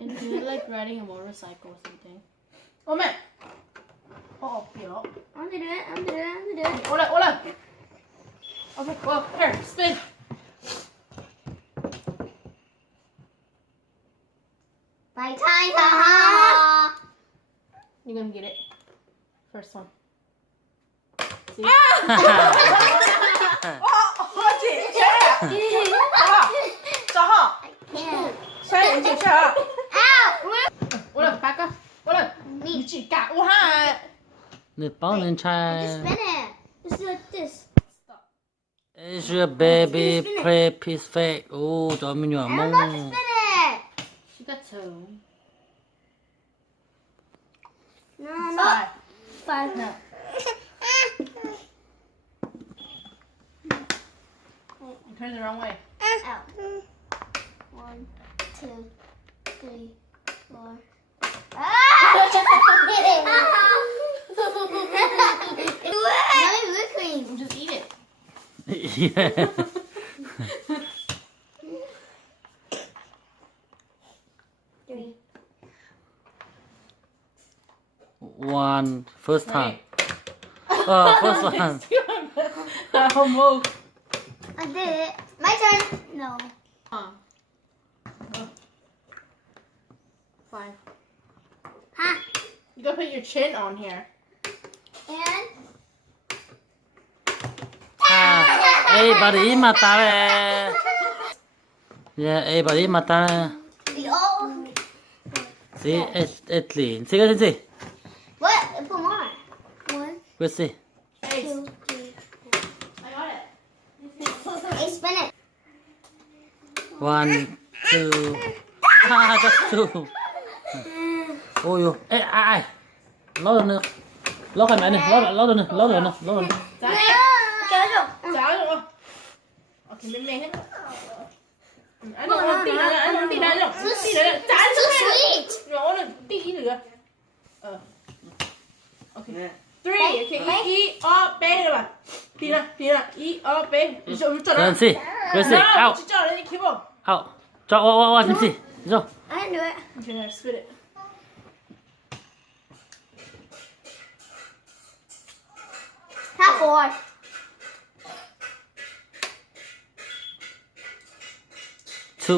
And do it like riding a motorcycle or something. Ô mẹ. Ồ, biểu. I'm gonna do it. I'm gonna do it. I'm gonna do it. Ô lên, ô lên. Okay, well, here, spin. By time, haha. You're gonna get it. First one. See? chị, xe. Cho họ. Yeah. Xe, chị xe hả? Ow! Ô lên, back up. Ô lên. Chị cả, ô ha. 네, 빵은 Just 차. spin it. Just do like this. Is your baby play piece fake? 오, 저민이 I'm about to 뭐. spin it. She got two. No, no. Five. Five. No. You turn the wrong way. Out. 1, 2, 3, 4. Ah! No whipped cream. Just eat it. 예. Three. One first time. First one. Don't move. I did it. My turn. No. Five. Ha. You gotta put your chin on here. And 에이, 바리 맞다래. 예, 에이, 바리 맞다래. we all. 시, 에틀리. 시가 진지. What? Put more. 1, 그렇지. 2, 3. I got it. Hey, spin it. One, two. just two. Ôi dồi. Ê, ai. Ló nữa. Ló cái mẹ này. Ló nữa. Ló nữa. Dạ. Kéo rồi. Cháo được không? Ok, mềm mềm hết. Anh không tí nữa, anh không tí nữa. Tí nữa, chán So hết. sweet. Rồi, nó tí nữa. Ok. 3, okay, E, O, B rồi bà. Pina, E, O, B. Cho nó. 그렇지. 그렇지. 아웃. 진짜 어려워, 기본. 아웃. 자, 와, 진지. 저. I can do it. Okay, spit it. Half 4. Two.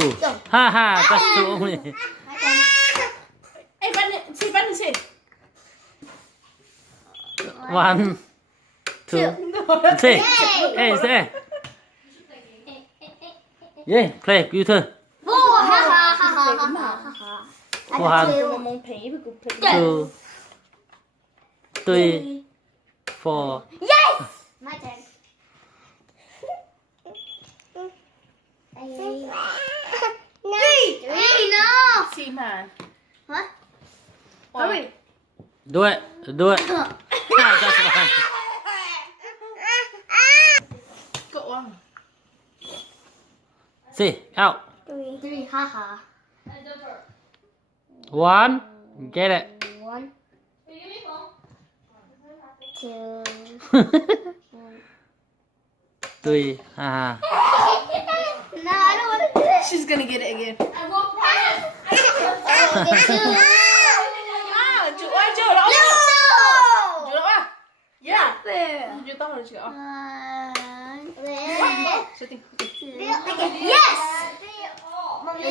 하하. That's two only. My turn. Ê, bắn đi. One, two, three. Hey, say. Yeah, play. Your turn. 4. Ha ha ha ha ha ha. I got One. 2. Two, three, four. Yes! My turn. Three. 3. No. Team hand. Huh? Hurry. Do it. Just one. Go on. See, out. 3. Ha ha. One, get it. 1, 2. Three, haha. No, I don't want to do it. She's gonna get it again. I will get 2. À, chịu ơi, chịu đó. No! Chịu đó à? Yeah. Fair. Chịu tao rồi chịu. Số tiền. Yes!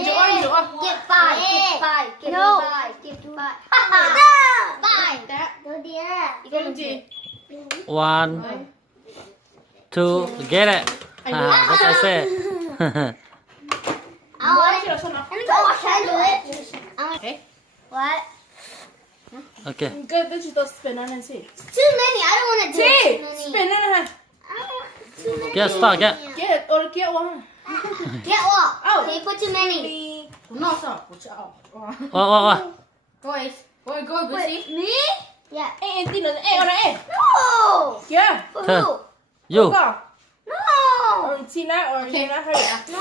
Chịu ơi, chịu ơi. Get 5. Get 5. Get 5. Get 5. No! 5. That. No, dear. Cái gì? One, two, get it. Haha, that's what I said. I want Chịu it. sao nào? Oh, can I do it? Okay. What? Okay. Good, this is the spin on and see. Too many. I don't want to do See, too many. spin in her. I don't want too many. Get start, get. Get or get one. Get what? Oh. Can you put too many? No, so. 와, 와, 와. Go Ace. Go, go, Wait, see. me? Yeah. Ê, tí nữa, ê, ê. No! Yeah. For Turn. who? You. Go. No! Or Tina, or Nina, hurry up. No!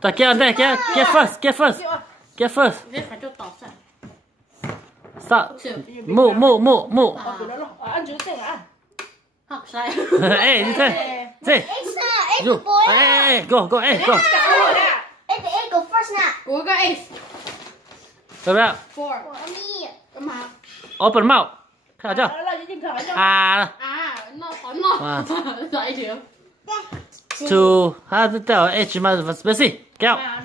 자, get on there, get first. Get first. Viết phải cho tỏ ra. Start. Move. Anh chú xem à? Học sai. Hey, you turn. See. It's not. It's You. the boy. Hey, go, hey, go. It's the egg. Go first now. Ủa, go Ace. Hurry up. 4 Mommy. Come on. Open mouth. Thấy chưa? Đó là những điện thoại cho. À, No, I'm not. Wow. Lại chưa? two. Ha, tao H mà Messi. Kéo. À,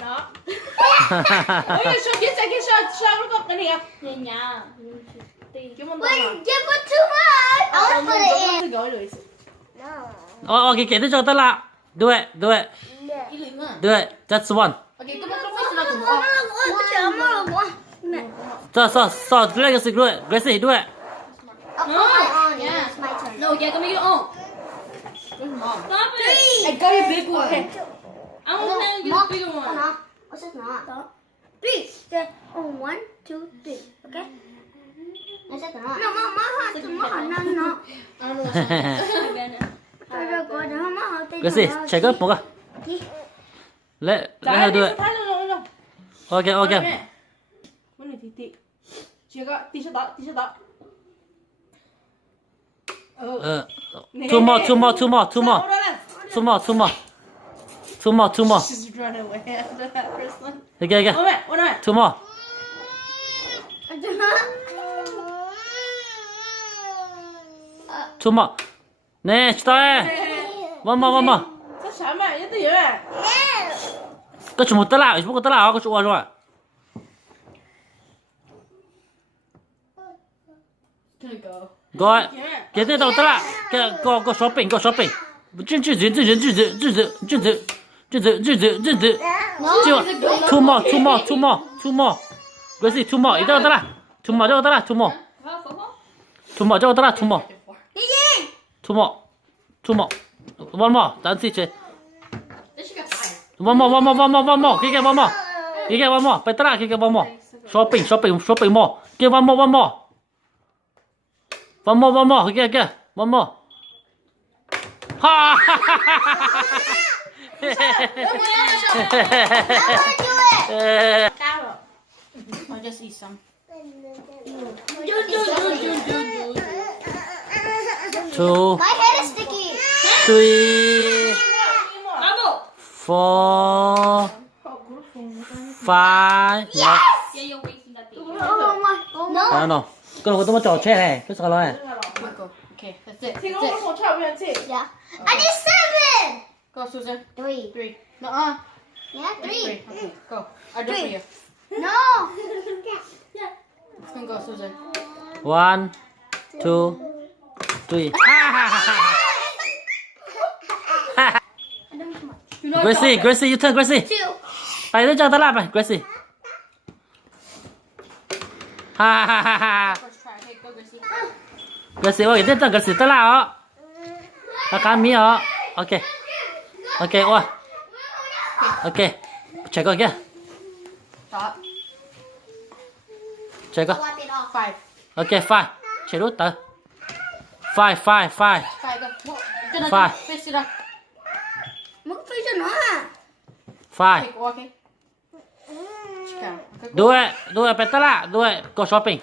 đó. Ôi, show kia show nó có cái này à? Nhà nhà. Chúng mình Wait, give it too much. I want to put it in. gọi rồi. No. Okay, okay, cho tao là. Do it. Iling ah. Do it. Just one. Okay, come on, sila ko. So, Gracie, do it. Gracie, do it. I'll put mine on. Yeah. It's my turn. No, yeah, come make your own. Where's mom? Stop it. I got a big one. Okay. I want to get Mom, a bigger one. no. What's this not? 3. Say, 1, 2, 3. Okay? What's that not? No, Mom, no. I don't know what's on. Gracie, check up một cái. Let her do it. Okay. Cái này thì chưa có tí số đó. Two more. She's run away after that first one. Okay. One minute. Two more. Two more. Nè, stop. One more. Sao sao mà nhất tự à? Có chụp một tờ nào, có chụp rồi. Gonna go. Gọi. Cái tên đâu tờ nào? Cái go shopping. Chân. Two more. Gracie, two more. Itu tờ nào? Two more. Two more. One more. Tạm gì chứ? Then she got 5. One more. Cái one more. Phải tờ nào? Cái one more. Shopping more. Cái one more. Cái one more. Ha. I'll just eat some. Two, My head is sticky. 3, 4, 5. Yeah, you're wasting that thing. Oh my. No. Đó nó. Cái nó có trò chơi này, cái sao này? Go. Okay, that's it. Thì That's có it. một trò bên chị. Yeah. I need 7. Go, Susan. 3. 3. No, Yeah, 3. 3. Okay, go. I'll do it for you. No. It's gonna go, Susan. 1, 2, 3. Gracie, you turn, Gracie. 2. Phải đến cho tao làm này, Gracie. Ha. First try. Okay, go, Gracie. Gracie, ôi, đến cho Gracie tao làm đó. Tao cắn mía đó. Okay. Ôi. Okay. Check coi kia. Stop. Check coi. Wipe it off. 5. Okay, fine. Check nút tao. Five. 5, go. Whoa. Five. Face it up. Mất phí cho nó à. 5. Okay, walk it. Okay, Do it, petala. Do it. Go shopping.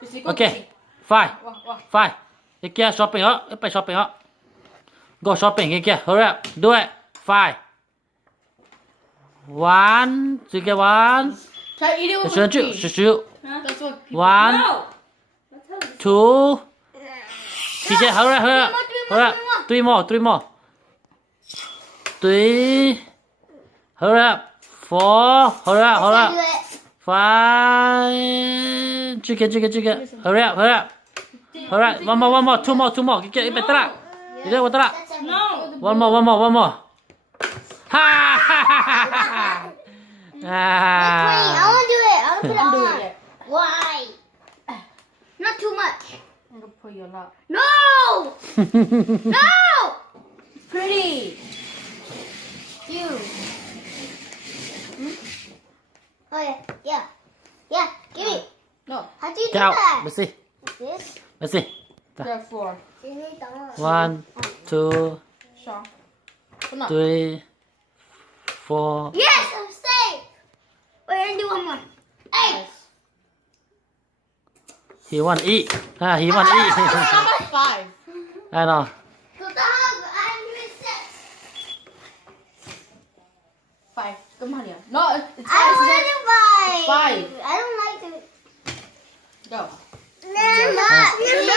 Gracie, go, Okay. Gracie. 5. Walk. 5. Cái kia shopping đó. Cái phải shopping đó. Go shopping cái kia. Hurry up. Do it. 5. 1. Cái kia 1. Try eat it with Sure, cream. sure. That's what people 1, 2. Cái kia hurry up. 3 more. 3. Hurry up. 4. Hurry up. Do it. 5. Chicken. Hurry up. One more. Two more. Cái kia phải tala. Cái kia tala. That's everything. No. One more. Ha. Wait, I want to do it. I want to put it Don't do on. it yet. Why? Not too much. I'm gonna put you a lot. No! No! Pretty. You. Oh yeah. Give me. No. How do you do Chào. that? Messi. This. Messi. Grab 4. 1, 2, Shaw. Come on. 3, 4. Yes, I'm safe. Wait, and do one more. Hey. Nice. He want to eat. He want to eat. Number 5. I know. So dog, I'm doing 6. 5. Come on here. No, it's I 5. want to do 5. Five. I don't like it. Go. No,